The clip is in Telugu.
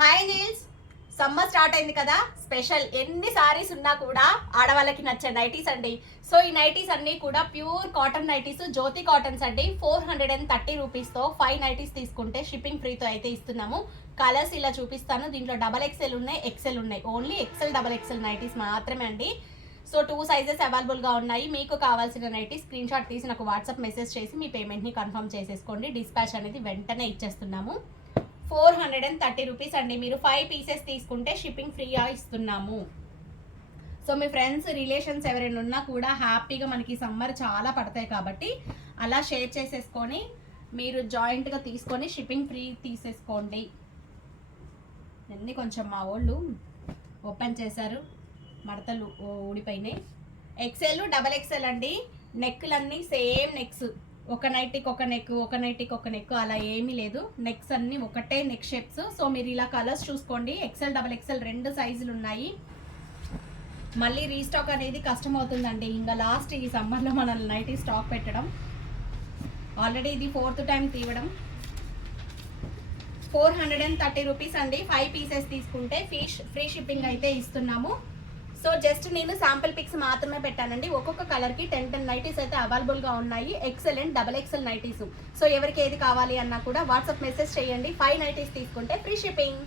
హాయ్ నీల్స్, సమ్మర్ స్టార్ట్ అయింది కదా. స్పెషల్ ఎన్ని సారీస్ ఉన్నా కూడా ఆడవాళ్ళకి నచ్చే నైటీస్ అండి. సో ఈ నైటీస్ అన్ని కూడా ప్యూర్ కాటన్ నైటీస్, జ్యోతి కాటన్స్ అండి. 430 రూపీస్తో 5 నైటీస్ తీసుకుంటే షిప్పింగ్ ఫ్రీతో అయితే ఇస్తున్నాము. కలర్స్ ఇలా చూపిస్తాను. దీంట్లో XXL ఉన్నాయి, ఎక్సెల్ ఉన్నాయి. ఓన్లీ XXL నైటీస్ మాత్రమే అండి. సో 2 సైజెస్ అవైలబుల్గా ఉన్నాయి. మీకు కావాల్సిన నైటీస్ స్క్రీన్ షాట్ తీసి నాకు వాట్సాప్ మెసేజ్ చేసి మీ పేమెంట్ని కన్ఫర్మ్ చేసేసుకోండి. డిస్పాచ్ అనేది వెంటనే ఇచ్చేస్తున్నాము. 430 రూపీస్ అండి. మీరు 5 పీసెస్ తీసుకుంటే షిప్పింగ్ ఫ్రీగా ఇస్తున్నాము. సో మీ ఫ్రెండ్స్ రిలేషన్స్ ఎవరైనా ఉన్నా కూడా హ్యాపీగా, మనకి సమ్మర్ చాలా పడతాయి కాబట్టి అలా షేర్ చేసేసుకొని మీరు జాయింట్గా తీసుకొని షిప్పింగ్ ఫ్రీ తీసేసుకోండి. అన్నీ కొంచెం మా వాళ్ళు ఓపెన్ చేశారు, మడతలు ఊడిపోయినాయి. XL XXL అండి. నెక్లన్నీ సేమ్ నెక్స్, ఒక నైటీకి ఒక నెక్, ఒక నైటీకి ఒక నెక్, అలా ఏమీ లేదు. నెక్స్ అన్ని ఒకటే నెక్ షేప్స్. సో మీరు ఇలా కలర్స్ చూసుకోండి. XL రెండు సైజులు ఉన్నాయి. మళ్ళీ రీస్టాక్ అనేది కష్టం అవుతుందండి. ఇంకా లాస్ట్ ఈ సమ్మర్లో మన నైటీ స్టాక్ పెట్టడం. ఆల్రెడీ ఇది 4th టైం తీయడం. 430 రూపీస్ అండి. 5 పీసెస్ తీసుకుంటే ఫ్రీ షిప్పింగ్ అయితే ఇస్తున్నాము. సో జస్ట్ నేను శాంపిల్ పిక్స్ మాత్రమే పెట్టానండి. ఒక్కొక్క కలర్కి 10 నైటీస్ అయితే అవైలబుల్గా ఉన్నాయి. XXL nighties. సో ఎవరికి ఏది కావాలి అన్నా కూడా వాట్సాప్ మెసేజ్ చేయండి. 5 నైటీస్ తీసుకుంటే ఫ్రీ షిప్పింగ్.